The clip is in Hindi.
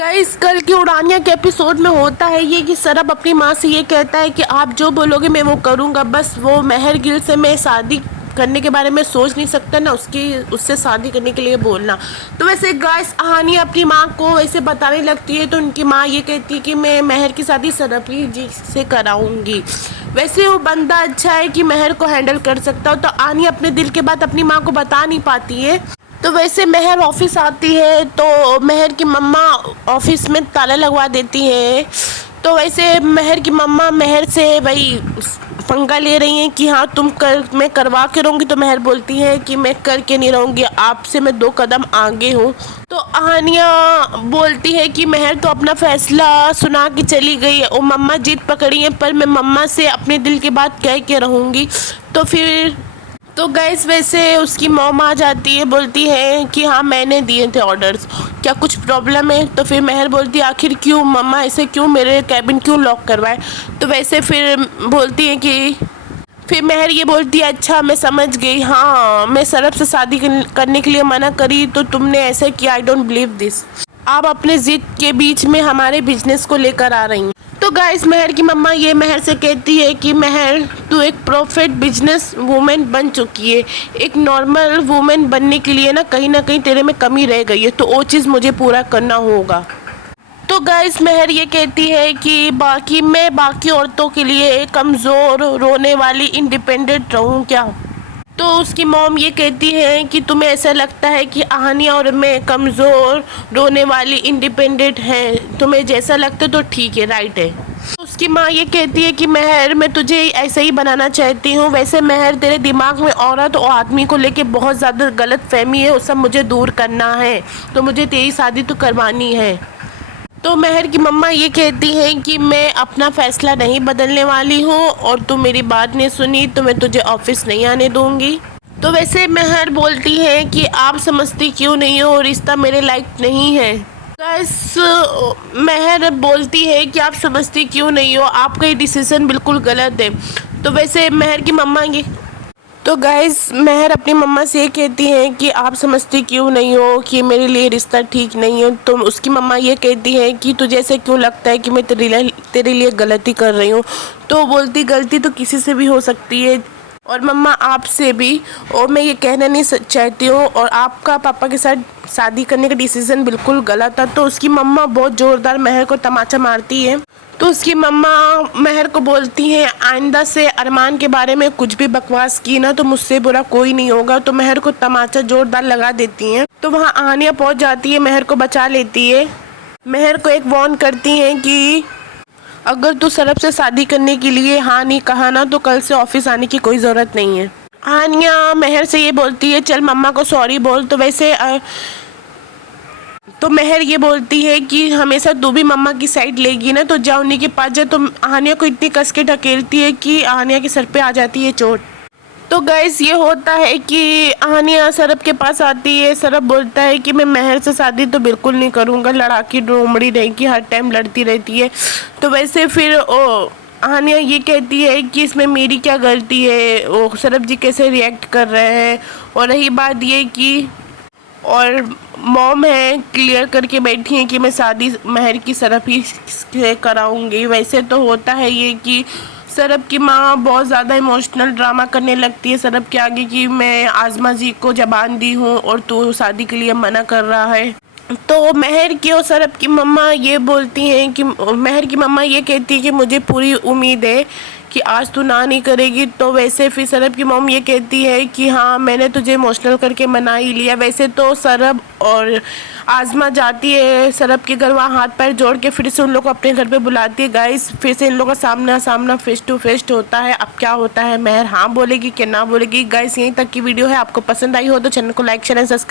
गाइस कल की उड़ानिया के एपिसोड में होता है ये कि सरब अपनी माँ से ये कहता है कि आप जो बोलोगे मैं वो करूँगा। बस वो मेहर गिल से मैं शादी करने के बारे में सोच नहीं सकता ना उससे शादी करने के लिए बोलना। तो वैसे गाइस आहानिया अपनी माँ को वैसे बताने लगती है तो उनकी माँ ये कहती है कि मैं मेहर की शादी सरब जी से कराऊंगी। वैसे वो बंदा अच्छा है कि मेहर को हैंडल कर सकता हो। तो आहानिया अपने दिल के बात अपनी माँ को बता नहीं पाती है। तो वैसे मेहर ऑफिस आती है तो मेहर की मम्मा ऑफिस में ताला लगवा देती है। तो वैसे मेहर की मम्मा मेहर से वही पंगा ले रही हैं कि हाँ मैं करवा के रहूँगी। तो मेहर बोलती है कि मैं करके नहीं रहूँगी, आपसे मैं 2 कदम आगे हूँ। तो आहानिया बोलती है कि मेहर तो अपना फैसला सुना के चली गई है और मम्मा जिद पकड़ी है, पर मैं मम्मा से अपने दिल की बात कह के रहूँगी। तो गैस वैसे उसकी मॉम आ जाती है, बोलती है कि हाँ मैंने दिए थे ऑर्डर्स, क्या कुछ प्रॉब्लम है। तो फिर मेहर बोलती है आखिर क्यों मम्मा, ऐसे क्यों, मेरे कैबिन क्यों लॉक करवाए। तो वैसे फिर बोलती है कि फिर मेहर ये बोलती है अच्छा मैं समझ गई, हाँ मैं सरब से शादी करने के लिए मना करी तो तुमने ऐसा किया, आई डोंट बिलीव दिस। आप अपने जिद के बीच में हमारे बिजनेस को लेकर आ रही हैं। तो गाइस मेहर की मम्मा ये मेहर से कहती है कि मेहर तू एक परफेक्ट बिजनेस वूमेन बन चुकी है, एक नॉर्मल वूमेन बनने के लिए ना कहीं तेरे में कमी रह गई है, तो वो चीज़ मुझे पूरा करना होगा। तो गाइस मेहर ये कहती है कि बाकी औरतों के लिए कमज़ोर रोने वाली इंडिपेंडेंट रहूं क्या। तो उसकी मॉम ये कहती है कि तुम्हें ऐसा लगता है कि आहानिया और मैं कमज़ोर रोने वाली इंडिपेंडेंट हैं, तुम्हें जैसा लगता है तो ठीक है, राइट है। तो उसकी माँ ये कहती है कि मेहर मैं तुझे ऐसे ही बनाना चाहती हूँ, वैसे मेहर तेरे दिमाग में औरत और आदमी को लेके बहुत ज़्यादा गलत फहमी है, वो सब मुझे दूर करना है, तो मुझे तेरी शादी तो करवानी है। तो मेहर की मम्मा ये कहती हैं कि मैं अपना फ़ैसला नहीं बदलने वाली हूँ और तू मेरी बात नहीं सुनी तो मैं तुझे ऑफिस नहीं आने दूँगी। तो वैसे मेहर बोलती है कि आप समझती क्यों नहीं हो, रिश्ता मेरे लायक नहीं है। गाइस मेहर बोलती है कि आप समझती क्यों नहीं हो, आपका ये डिसीज़न बिल्कुल गलत है। तो वैसे मेहर की मम्मा ये तो गाइस मेहर अपनी मम्मा से ये कहती हैं कि आप समझती क्यों नहीं हो कि मेरे लिए रिश्ता ठीक नहीं है। तो उसकी मम्मा ये कहती है कि तुझे ऐसे क्यों लगता है कि मैं तेरे लिए गलती कर रही हूँ। तो बोलती गलती तो किसी से भी हो सकती है और मम्मा आपसे भी, और मैं ये कहना नहीं चाहती हूँ, और आपका पापा के साथ शादी करने का डिसीज़न बिल्कुल गलत था। तो उसकी मम्मा बहुत ज़ोरदार मेहर को तमाचा मारती है। तो उसकी मम्मा मेहर को बोलती हैं आइंदा से अरमान के बारे में कुछ भी बकवास की ना तो मुझसे बुरा कोई नहीं होगा। तो मेहर को तमाचा जोरदार लगा देती हैं। तो वहाँ आहानिया पहुँच जाती है, मेहर को बचा लेती है। मेहर को एक वार्न करती हैं कि अगर तू सरब से शादी करने के लिए हाँ नहीं कहा ना तो कल से ऑफिस आने की कोई ज़रूरत नहीं है। आहानिया मेहर से ये बोलती है चल मम्मा को सॉरी बोल। तो मेहर ये बोलती है कि हमेशा तू भी मम्मा की साइड लेगी ना तो जा उन्हीं के पास जा। तो आहानिया को इतनी कस के ढकेलती है कि आहानिया के सर पे आ जाती है चोट। तो गाइस ये होता है कि आहानिया सरब के पास आती है। सरब बोलता है कि मैं मेहर से शादी तो बिल्कुल नहीं करूँगा, लड़ाकी डोमड़ी रहेगी, हर टाइम लड़ती रहती है। तो वैसे फिर आहानिया ये कहती है कि इसमें मेरी क्या गलती है, वो सरब जी कैसे रिएक्ट कर रहे हैं। और रही बात ये कि और मॉम है क्लियर करके बैठी हैं कि मैं शादी मेहर की सरब ही से कराऊंगी। वैसे तो होता है ये कि सरब की माँ बहुत ज़्यादा इमोशनल ड्रामा करने लगती है सरब के आगे कि मैं आज़मा जी को ज़बान दी हूँ और तू शादी के लिए मना कर रहा है। तो मेहर की और सरब की मम्मा ये बोलती हैं कि मेहर की मम्मा ये कहती है कि मुझे पूरी उम्मीद है कि आज तू ना नहीं करेगी। तो वैसे फिर सरब की मॉम ये कहती है कि हाँ मैंने तुझे इमोशनल करके मना ही लिया। वैसे तो सरब और आज़मा जाती है सरब के घर, वहाँ हाथ पैर जोड़ के फिर से उन लोग को अपने घर पे बुलाती है। गाइस फिर से इन लोगों का सामना सामना फेस टू फेस होता है। अब क्या होता है, मेहर हाँ बोलेगी कि ना बोलेगी। गाइस यहीं तक की वीडियो है, आपको पसंद आई हो तो चैनल को लाइक शेयर एंड सब्सक्राइब